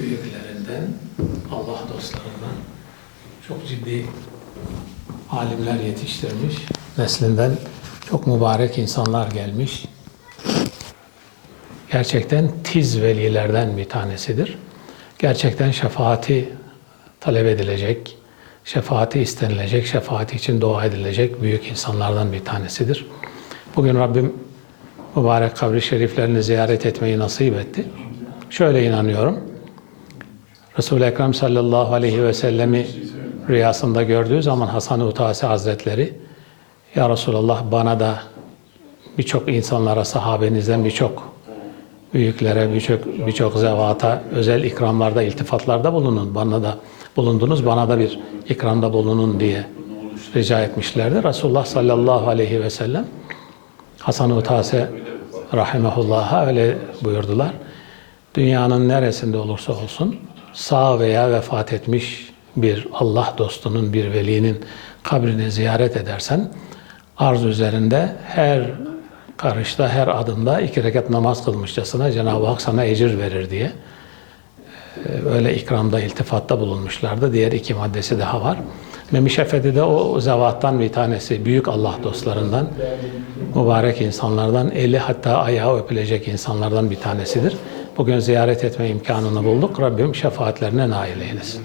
büyüklerinden, Allah dostlarından çok ciddi alimler yetiştirmiş. Neslinden çok mübarek insanlar gelmiş. Gerçekten tiz velilerden bir tanesidir. Gerçekten şefaati talep edilecek, şefaati istenilecek, şefaati için dua edilecek büyük insanlardan bir tanesidir. Bugün Rabbim mübarek kabri şeriflerini ziyaret etmeyi nasip etti. Şöyle inanıyorum. Resul-i Ekrem sallallahu aleyhi ve sellemi rüyasında gördüğü zaman Hasan-ı Utasi Hazretleri Ya Resulallah bana da birçok insanlara, sahabenizden birçok büyüklere, birçok birçok zevata özel ikramlarda, iltifatlarda bulunun. Bana da bulundunuz, bana da bir ikramda bulunun diye rica etmişlerdi. Resulullah sallallahu aleyhi ve sellem Hasan-ı Utase rahimehullah'a öyle buyurdular. Dünyanın neresinde olursa olsun sağ veya vefat etmiş bir Allah dostunun, bir velinin kabrini ziyaret edersen arz üzerinde her karışta, her adımda iki rekat namaz kılmışçasına Cenab-ı Hak sana ecir verir diye e, öyle ikramda, iltifatta bulunmuşlardı. Diğer iki maddesi daha var. Memiş Efendi de o zevattan bir tanesi. Büyük Allah dostlarından, mübarek insanlardan, eli hatta ayağı öpülecek insanlardan bir tanesidir. Bugün ziyaret etme imkanını bulduk. Rabbim şefaatlerine nail eylesin.